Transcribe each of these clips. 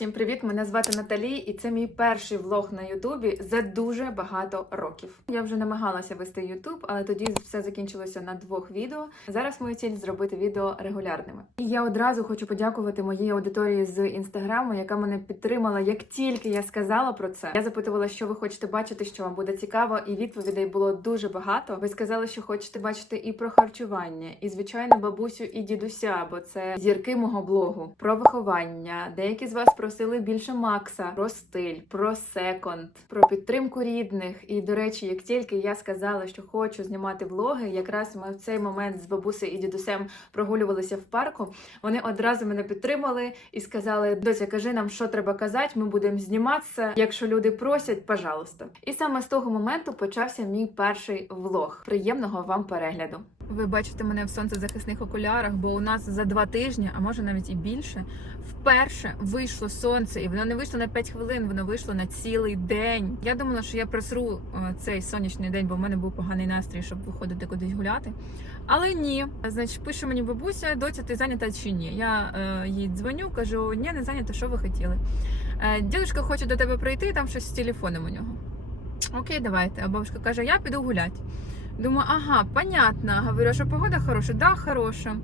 Всім привіт! Мене звати Наталі, і це мій перший влог на Ютубі за дуже багато років. Я вже намагалася вести Ютуб, але тоді все закінчилося на двох відео. Зараз моя ціль зробити відео регулярними. І я одразу хочу подякувати моїй аудиторії з інстаграму, яка мене підтримала, як тільки я сказала про це. Я запитувала, що ви хочете бачити, що вам буде цікаво, і відповідей було дуже багато. Ви сказали, що хочете бачити і про харчування, і звичайно бабусю і дідуся, бо це зірки мого блогу, про виховання. Деякі з вас просили більше Макса, про стиль, про секонд, про підтримку рідних. І до речі, як тільки я сказала, що хочу знімати влоги, якраз ми в цей момент з бабусею і дідусем прогулювалися в парку. Вони одразу мене підтримали і сказали: Доця, кажи нам, що треба казати. Ми будемо зніматися. Якщо люди просять, пожалуйста. І саме з того моменту почався мій перший влог. Приємного вам перегляду. Ви бачите мене в сонцезахисних окулярах, бо у нас за два тижні, а може навіть і більше, вперше вийшло сонце, і воно не вийшло на 5 хвилин, воно вийшло на цілий день. Я думала, що я просру е, цей сонячний день, бо в мене був поганий настрій, щоб виходити кудись гуляти. Але ні, значить, пише мені бабуся, доця, ти зайнята чи ні? Я е, їй дзвоню, кажу, ні, не зайнята, що ви хотіли. Е, дідушка хоче до тебе прийти, там щось з телефоном у нього. Окей, давайте. А бабушка каже, я піду гуляти. Думаю, ага, понятно. Говорю, а що погода хороша? Да, хороша.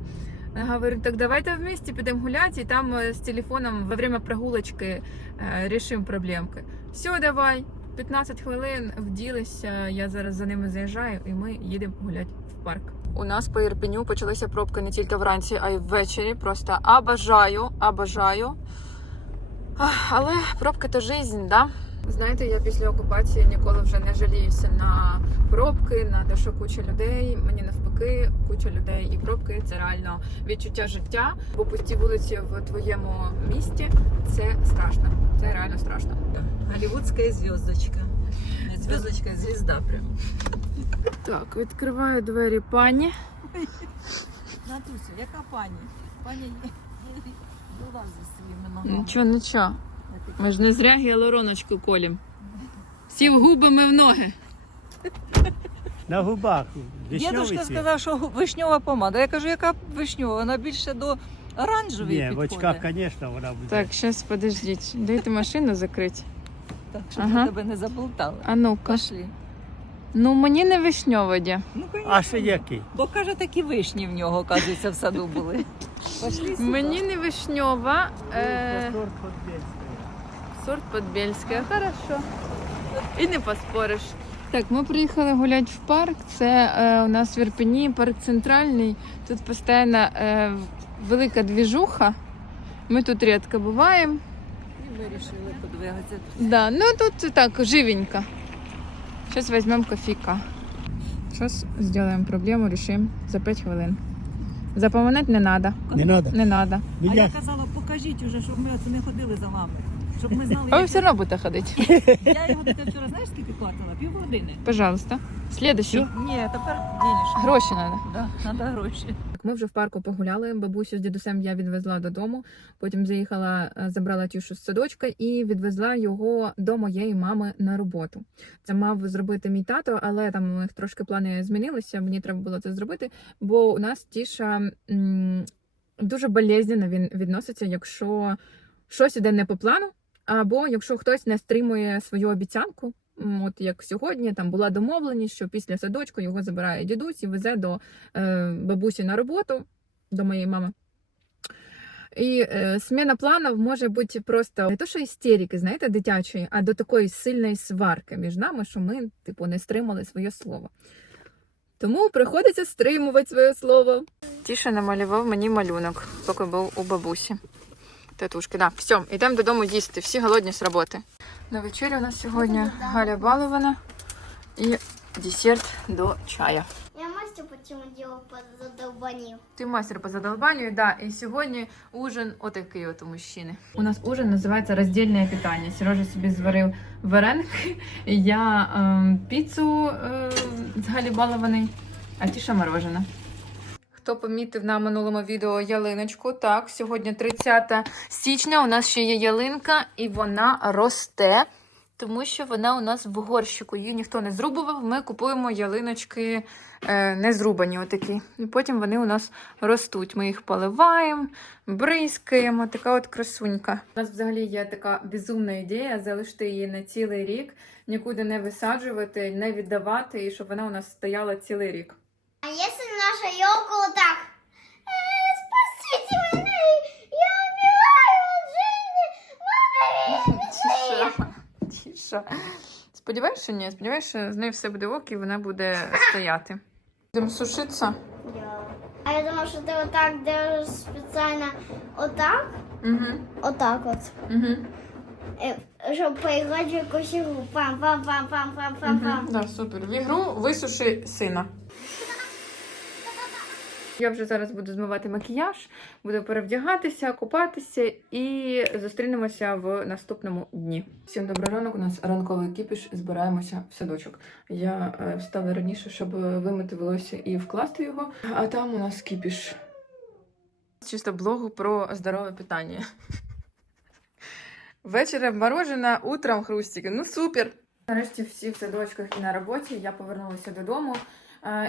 Говорю, так давайте вместе підемо гуляти, і там е, з телефоном во время прогулочки е, рішимо проблемки. Все, давай. 15 хвилин вділися. Я зараз за ними заїжджаю, і ми їдемо гуляти в парк. У нас по Ірпеню почалися пробки не тільки вранці, а й ввечері. Просто обожаю, обожаю. Але пробки то жизнь, да? Знаєте, я після окупації ніколи вже не жаліюся на пробки, на те, що куча людей. Мені навпаки, куча людей і пробки це реально відчуття життя. Бо пусті вулиці в твоєму місті це страшно. Це реально страшно. Голливудская звездочка. Не звездочка, а звезда прям. Так, відкриваю двері пані. Натуся, яка пані? Пані є- вилазить своїми ногами. Нічого, нічого. Ми ж не зря гіалуроночку колім. Всі в в ноги. На губах. Дідушка цвіт. сказав, що вишньова помада. Я кажу, яка вишньова? Вона більше до оранжевої Ні, в підходить. очках, звісно, вона буде. Так, зараз подождіть. Дайте машину закрити. Так, щоб Ага. ми тебе не заплутали. А ну-ка. Пошли. Ну мені не вишньова дя. Ну, А ще який? Бо каже, такі вишні в нього, оказується, в саду були. Пошли сюди. Мені не вишньова. Е... Сорт Подбельська. Хорошо. І не поспориш. Так, ми приїхали гуляти в парк. Це е, у нас в Ірпені, парк центральний. Тут постійно е, велика двіжуха. Ми тут рідко буваємо. І вирішили подвигатися. Да, ну тут так живенько. Сейчас возьмем кофейка. Сейчас сделаем проблему, решим за 5 хвилин. Запоминати не надо. Не треба. Не надо. А я казала, покажіть уже, щоб ми оце не ходили за вами. Щоб ми знали, А ви як все одно будете ходити. Я його таке вчора, знаєш, скільки платила? Півгодини. Пожалуйста. Следующий. Ні, тепер денежки. Гроші треба. Да, треба гроші. Ми вже в парку погуляли. Бабусю з дідусем я відвезла додому. Потім заїхала, е, забрала тюшу з садочка і відвезла його до моєї мами на роботу. Це мав зробити мій тато, але там у них трошки плани змінилися. Мені треба було це зробити, бо у нас тіша м, дуже болезненно він відноситься, якщо щось іде не по плану, або якщо хтось не стримує свою обіцянку. От як сьогодні там була домовленість, що після садочку його забирає дідусь і везе до е, бабусі на роботу до моєї мами. І е, зміна планів може бути просто не то, що істерики, знаєте, дитячої, а до такої сильної сварки між нами, що ми, типу, не стримали своє слово. Тому приходиться стримувати своє слово. Тіша намалював мені малюнок, поки був у бабусі. Татушки, да. Все, йдемо додому їсти. Всі голодні з роботи. На вечерю у нас сьогодні Галя балована і десерт до чая. Я мастер делал по задолбанию. Ти мастер по задолбанию, да. І сьогодні ужин отакий от у мужчини. У нас ужин називається роздільне питання. Сережа собі зварив вареники, я ем, піцу ем, з Галі балований, а Тіша морожена. Хто помітив на минулому відео ялиночку? Так, сьогодні 30 січня. У нас ще є ялинка, і вона росте. тому що вона у нас в горщику. Її ніхто не зрубував. Ми купуємо ялиночки е, не зрубані, отакі. І потім вони у нас ростуть. Ми їх поливаємо, бризкаємо. Така от красунька. У нас взагалі є така безумна ідея залишити її на цілий рік, нікуди не висаджувати, не віддавати, і щоб вона у нас стояла цілий рік. А если наша елка вот так? «Э, спасите меня, я умираю от жизни, мама, Тиша. Тиша. Сподіваюся, що ні. Сподіваюся, що з нею все буде ок і вона буде стояти. Будемо сушитися. Да. А я думала, что ты вот так держишь специально вот так, Угу. вот так вот, Угу. чтобы поиграть в якусь игру. Пам, пам, пам, пам, пам, пам, пам. Да, супер. В ігру висуши сина. Я вже зараз буду змивати макіяж, буду перевдягатися, купатися і зустрінемося в наступному дні. Всім добрий ранок. У нас ранковий кіпіш. Збираємося в садочок. Я е, встала раніше, щоб вимити волосся і вкласти його. А там у нас кіпіш. Чисто блогу про здорове питання. Вечером мороженое, утром хрустики. Ну супер! Нарешті всі в садочках і на роботі. Я повернулася додому.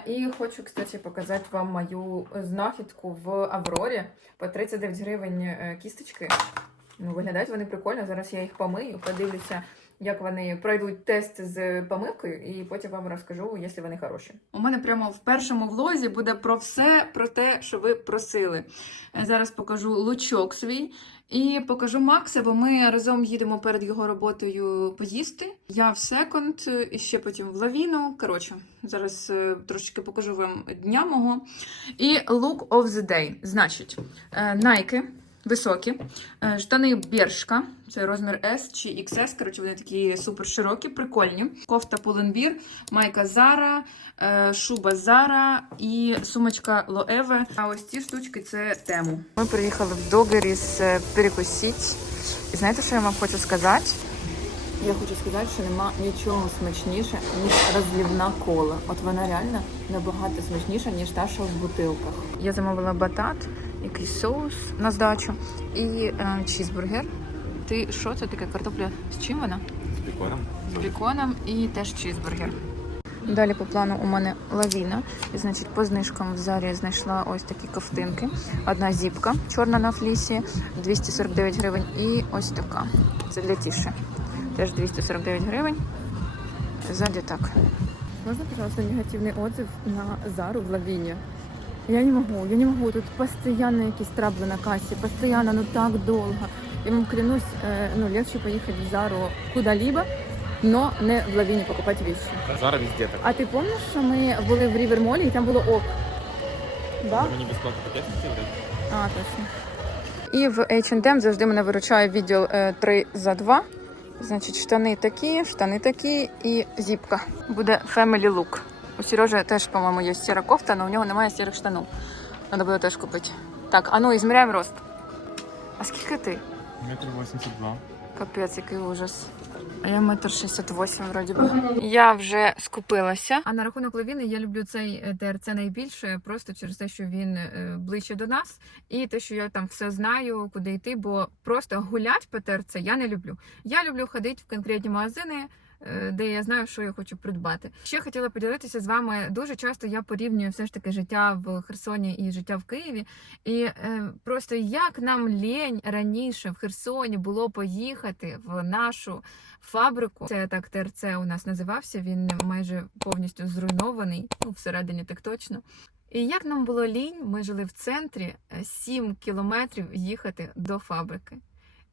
І хочу, кстати, показати вам мою знахідку в Аврорі по 39 гривень е, кісточки. Ну, виглядають вони прикольно. Зараз я їх помию, подивлюся, як вони пройдуть тест з помивкою, і потім вам розкажу, якщо вони хороші. У мене прямо в першому влозі буде про все про те, що ви просили. Е, Зараз покажу лучок свій. І покажу Макса, бо ми разом їдемо перед його роботою поїсти. Я в секонд, і ще потім в лавіну. Коротше, зараз е, трошечки покажу вам дня мого. І look of the day. Значить, е, найки високі, е, штани Бершка, це розмір S чи XS. Коротше, вони такі супер широкі, прикольні. Кофта Pull&Bear, майка Zara, е, шуба Zara і сумочка Loewe. А ось ці штучки це тему. Ми приїхали в Догеріс перекусити. І знаєте, що я вам хочу сказати? Я хочу сказати, що нема нічого смачніше, ніж розлівна кола. От вона реально набагато смачніша, ніж та, що в бутилках. Я замовила батат, якийсь соус на здачу і е, чізбургер. Ти що це таке картопля? З чим вона? З беконом. З беконом і теж чізбургер. Далі по плану у мене лавіна. І, значить, по знижкам в зарі знайшла ось такі ковтинки. Одна зіпка чорна на флісі, 249 гривень. І ось така. Це для тіші. Теж 249 гривень. Ззаді так. Можно, пожалуйста, негативный отзыв на Зару в Лавине? Я не могу, я не могу. Тут постоянно якісь трабли на касі, постоянно, ну так долго. Я вам клянусь, э, ну легче поехать в Зару куда-либо, но не в Лавине покупать вещи. Зараз везде так. А ти пам'ятаєш, що ми були в Рівермолі і там було ок? Да? Мені безплатно пакет хотіли? А, точно. І в H&M завжди мене виручає відділ е, 3 за 2. Значить, штани такі, штани такі і зіпка. Буде family look. У Сережі теж, по-моєму, є сіра кофта, але у нього немає сірих штанів. Треба буде теж купити. Так, а ну, ізміряємо рост. А скільки ти? Метр 82. Капець, який ужас. А я метр шістдесят восемь, вроді би. Я вже скупилася. А на рахунок Левіни я люблю цей ТРЦ найбільше, просто через те, що він е, ближче до нас, і те, що я там все знаю, куди йти, бо просто гулять по ТРЦ я не люблю. Я люблю ходити в конкретні магазини. Е, Де я знаю, що я хочу придбати. Ще хотіла поділитися з вами. Дуже часто я порівнюю все ж таки життя в Херсоні і життя в Києві. І е, просто як нам лінь раніше в Херсоні було поїхати в нашу фабрику. Це так ТРЦ у нас називався. Він майже повністю зруйнований. Ну, всередині так точно. І як нам було лінь, ми жили в центрі е, 7 кілометрів їхати до фабрики.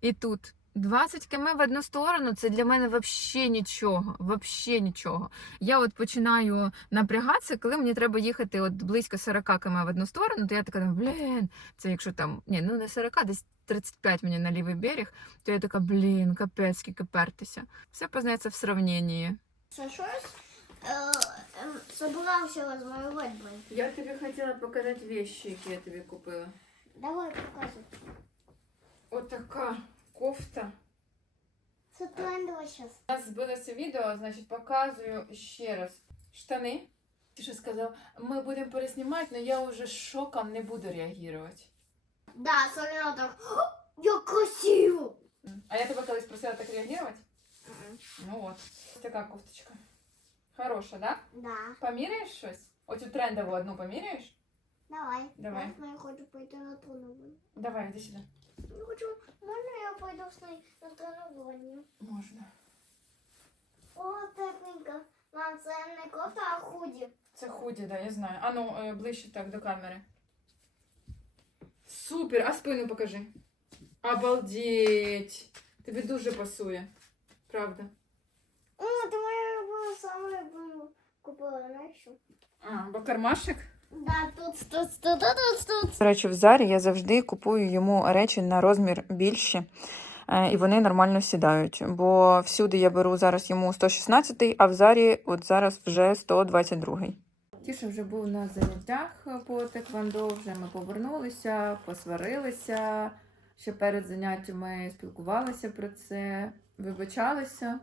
І тут 20 км в одну сторону це для мене взагалі нічого. Вообще нічого. Я от починаю напрягатися, коли мені треба їхати от близько 40 км в одну сторону, то я така, блін, це якщо там, ні, ну не 40, десь 35 мені на лівий берег, то я така, блін, капець, скільки пертися. Все познається в сравненні. Собрался размалевать, блин. Я тобі хотіла показати вещи, які я тобі купила. Давай показывай. Отака кофта. Це трендово сейчас. У нас збилося відео, значить, показую ще раз. Штани. Ти що сказав, ми будемо переснімати, але я вже шоком не буду реагувати. Да, смотри, вот так. О, Як красиво! А я тебе колись просила так реагувати? Ну от. Ось така кофточка. Хороша, да? Да. Поміряєш щось? Оцю трендову одну поміряєш? Давай. Давай. Я хочу пойти на тренування. Давай, іди сюди. Я хочу, можна я пойду з нею на тренування? Можна. О, тепленько. Мам, це не кофта, а худі. Це худі, да, я знаю. А ну, е, ближче так до камери. Супер! А спину покажи. Обалдеть! Тобі дуже пасує. Правда. О, ти моя любила саме любиму купила, знаєш що? А, бо кармашик? Да, тут, тут, тут, тут, тут. До речі, в Зарі я завжди купую йому речі на розмір більші, е, і вони нормально сідають. Бо всюди я беру зараз йому 116, а в Зарі от зараз вже 122. Тіша вже був на заняттях по теквандо, вже ми повернулися, посварилися. Ще перед заняттями спілкувалися про це, вибачалися.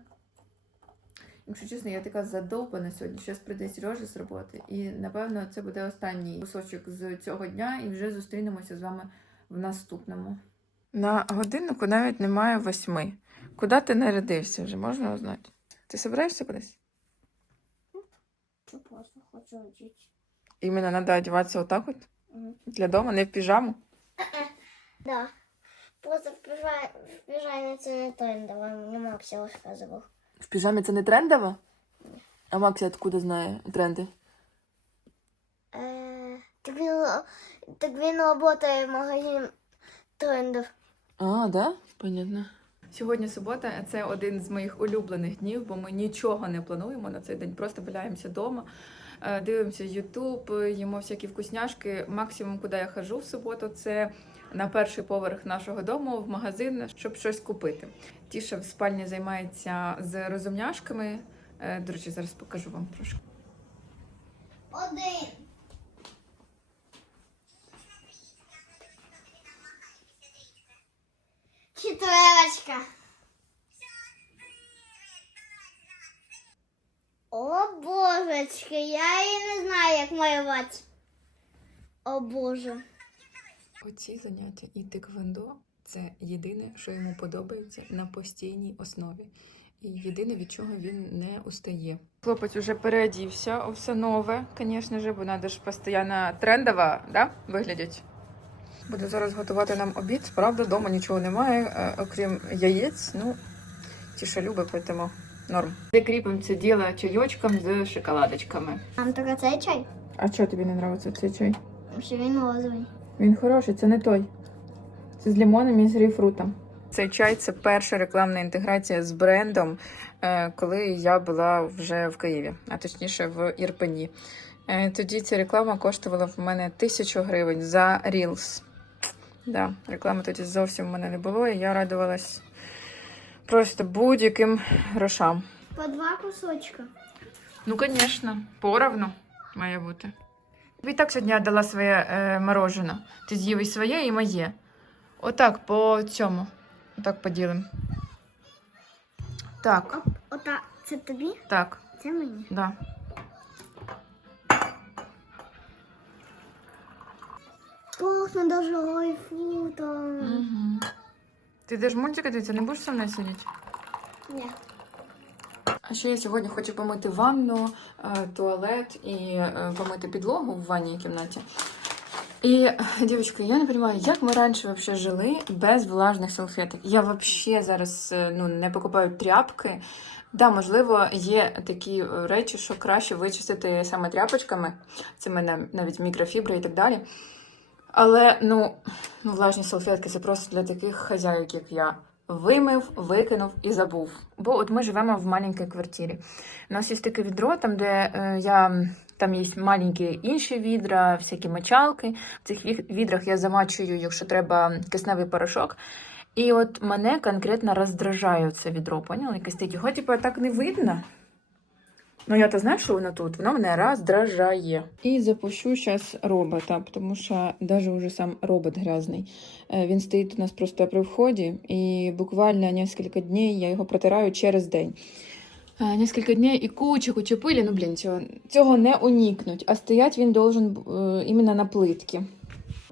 Якщо чесно, я така задовбана сьогодні. Зараз прийде Сережа з роботи. І напевно це буде останній кусочок з цього дня, і вже зустрінемося з вами в наступному. На годиннику навіть немає восьми. Куди ти нарядився вже, можна узнати? Ти збираєшся кудись? Просто хочу вчити. Іменно треба одягатися отак от? Мгм. Для дому, не в піжаму. Да. Просто в піжа- в піжамі це не трендово, мені Максі розказував. В піжамі це не трендово? А Максі откуда знає тренди? Е, так він, так він працює в магазині трендів. А, да? Понятно. Сьогодні субота, а це один з моїх улюблених днів, бо ми нічого не плануємо на цей день. Просто валяємося вдома, е, дивимося Ютуб, їмо всякі вкусняшки. Максимум, куди я хожу в суботу, це на перший поверх нашого дому в магазин, щоб щось купити. Тіша в спальні займається з розумняшками. Е, До речі, зараз покажу вам трошки. Один. Четверочка. О, божечки, я і не знаю, як малювати. О, Боже. Оці заняття і тиквендо це єдине, що йому подобається на постійній основі. І єдине, від чого він не устає. Хлопець уже переодівся, все нове, звісно ж, бо треба ж постійно трендово да, виглядати. Буду зараз готувати нам обід. Правда, вдома нічого немає, е, окрім яєць. Ну, тіше любить, тому норм. Закріпимо це діло чайочком з шоколадочками. Вам тільки цей чай? А чого тобі не подобається цей чай? Ще він розовий. Він хороший, це не той. Це з лимоном і з грейпфрутом. Цей чай це перша рекламна інтеграція з брендом, е, коли я була вже в Києві, а точніше в Ірпені. Е, Тоді ця реклама коштувала в мене тисячу гривень за Reels. Да, реклами тоді зовсім в мене не було, і я радувалась просто будь-яким грошам. По два кусочка. Ну, звісно, поровну має бути. Тобі так сьогодні я дала своє е, морожене. Ти з'їв і своє, і моє. Отак, по цьому. Отак поділимо. Так, ота, це тобі, так, це мені. да. Пахне даже грейпфрутом. Угу. Ти йдеш мультики дивитися, не будеш со мною сидіти? Ні. Ще я сьогодні хочу помити ванну, е, туалет і е, помити підлогу в ванній кімнаті. І, дівчатки, я не розумію, як ми раніше взагалі жили без влажних салфеток. Я взагалі зараз е, ну, не покупаю тряпки. Да, можливо, є такі е, речі, що краще вичистити саме тряпочками. Це мене навіть мікрофібри і так далі. Але ну, ну, влажні салфетки це просто для таких хазяїк, як я. Вимив, викинув і забув. Бо от ми живемо в маленькій квартирі. У нас є таке відро, там, де е, я. Там є маленькі інші відра, всякі мочалки. В цих відрах я замачую, якщо треба, кисневий порошок. І от мене конкретно роздражає це відро, поняли? Якось такі, його типу, так не видно. Ну, я то знаю, що воно тут, воно мене роздражає. І запущу зараз робота, тому що навіть уже сам робот грязний. Е, Він стоїть у нас просто при вході, і буквально кілька днів я його протираю через день. Е, днів і куча, куча пилі, ну блін, цього, цього не унікнуть. А стоять він должен іменно на плитці.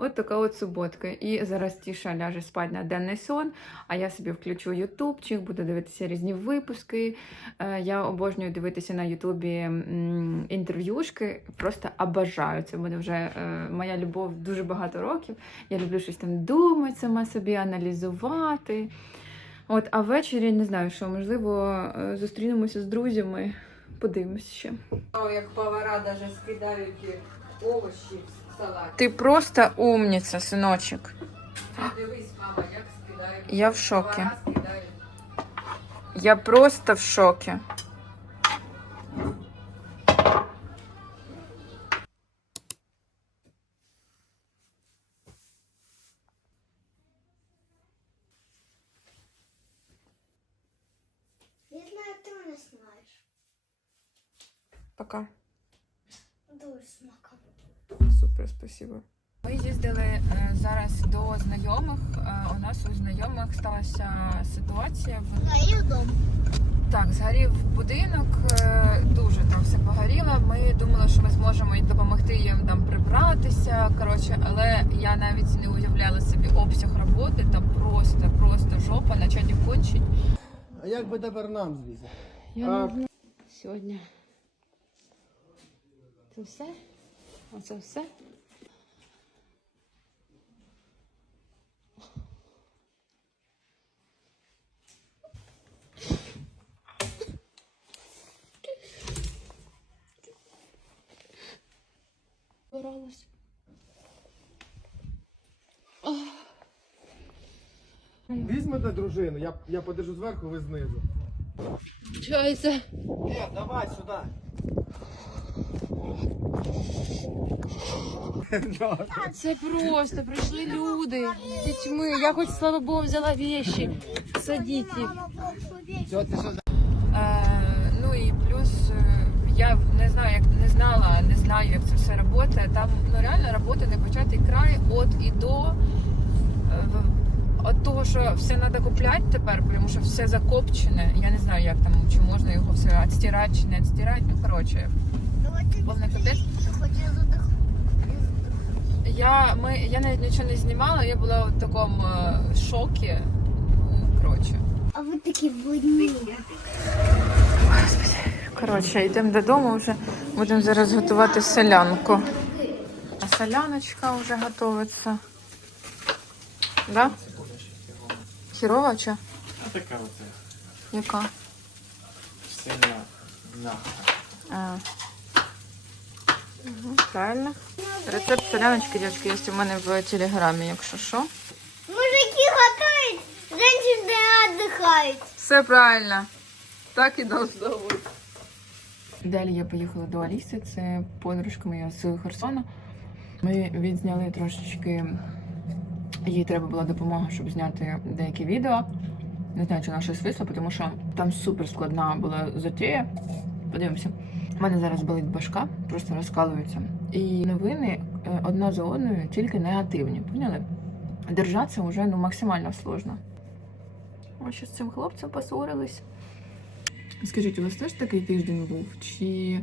От така от суботка. І зараз Тіша ляже спати на денний сон, а я собі включу ютубчик, буду дивитися різні випуски. Е, Я обожнюю дивитися на Ютубі інтерв'юшки. Просто обожаю. Це буде вже е, моя любов дуже багато років. Я люблю щось там думати, сама собі аналізувати. От, а ввечері не знаю, що можливо е, зустрінемося з друзями. Подивимось ще. Як повара навіть скидають овочі. Ти просто умниця, синочок. Дивись, мама, як скидають. Я в шокі. Я просто в шокі. Спасибо. Ми їздили е, зараз до знайомих. Е, у нас у знайомих сталася ситуація. Горів дом. Так, згорів будинок, е, дуже там все погоріло. Ми думали, що ми зможемо допомогти їм там прибратися. Коротше, але я навіть не уявляла собі обсяг роботи. Там просто, просто жопа, начать не кончить. А як би тепер нам звізти? Я А- не знаю. Сьогодні. Це все? Оце все? Боролась. Візьмете дружину, я, я подержу зверху, ви знизу. Чайся. Ні, давай сюди. Це просто прийшли люди з дітьми. Я хоч слава Богу взяла вещи. Садіть їх. Е, ну і плюс е, я не знаю, як не знала, не знаю, як це все працює. Там ну реально робота не початий край от і до. Е, От того, що все треба купляти тепер, тому що все закопчене. Я не знаю, як там, чи можна його все відстирати, чи не відстирати. Ну, коротше, повний капець. Я, ми, я навіть нічого не знімала, я була в такому е, шокі. Ну, коротше. А ви такі бледні. Коротше, йдемо додому вже. Будемо зараз готувати селянку. А селяночка вже готується. Да? Хірова чи? А така оце. Яка? Сильна нахта. А. Угу, правильно. Рецепт селяночки, дівчатки, є у мене в телеграмі, якщо що. Мужики готують, женщини віддихають. Все правильно. Так і должно бути. Далі я поїхала до Аліси, це подружка моя з Херсона. Ми відзняли трошечки. Їй треба була допомога, щоб зняти деякі відео. Не знаю, чи вона щось вийшло, тому що там супер складна була затея. Подивимося. У мене зараз болить башка, просто розкалується. І новини е, одна за одною тільки негативні. Поняли? Держатися вже ну, максимально сложно. Ми ще з цим хлопцем поссорились. Скажіть, у вас теж такий тиждень був? Чи,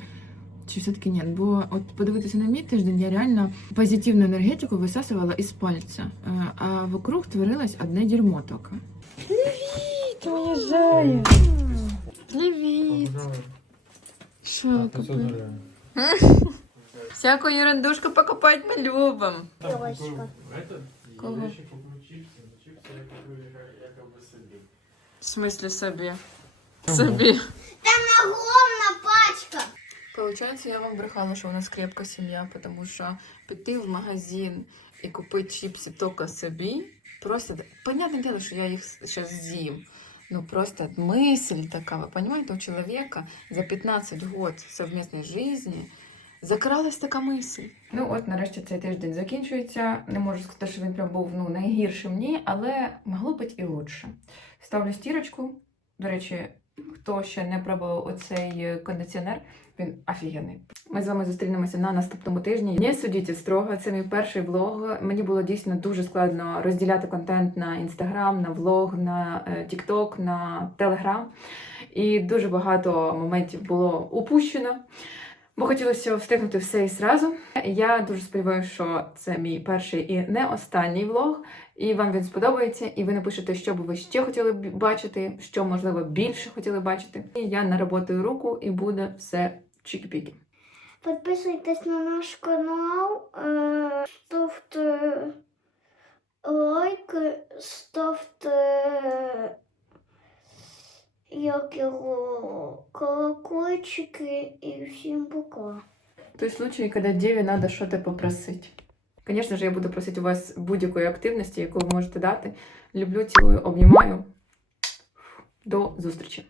чи все-таки ні? Бо от подивитися на мій тиждень, я реально позитивну енергетику висасувала із пальця, Е, а вокруг творилось одне дерьмо тільки. Привіт, моя Жая! Привіт! Що купив? Всяку ерундушку покупать ми любимо. Кого? В смысле собі? Собі. Там огромна пачка. Получается, я вам брехала, що у нас крепка сім'я, тому що піти в магазин і купити чіпси тільки собі. Просто, понятне дело, що я їх зараз з'їм. Ну просто мысль такая, вы понимаете, у человека за 15 год совместной жизни закралась така мисль. Ну от нарешті цей тиждень закінчується. Не можу сказати, що він прям був ну, найгіршим, ні, але могло бути і лучше. Ставлю стірочку. До речі, хто ще не пробував оцей е, кондиціонер, він офігенний. Ми з вами зустрінемося на наступному тижні. Не судіть строго, це мій перший влог. Мені було дійсно дуже складно розділяти контент на інстаграм, на влог, на тікток, на телеграм. І дуже багато моментів було упущено. Бо хотілося встигнути все і зразу. Я дуже сподіваюся, що це мій перший і не останній влог, і вам він сподобається, і ви напишете, що би ви ще хотіли б бачити, що можливо більше хотіли бачити. І я наработаю руку, і буде все чікі-пікі. Підписуйтесь на наш канал, е, ставте лайки, ставте як його колокольчики і всім пока. Той случай, когда Деве надо что-то попросить. Конечно же, я буду просить у вас будь-якої активності, яку ви можете дати. Люблю, цілую, обнімаю. До зустрічі!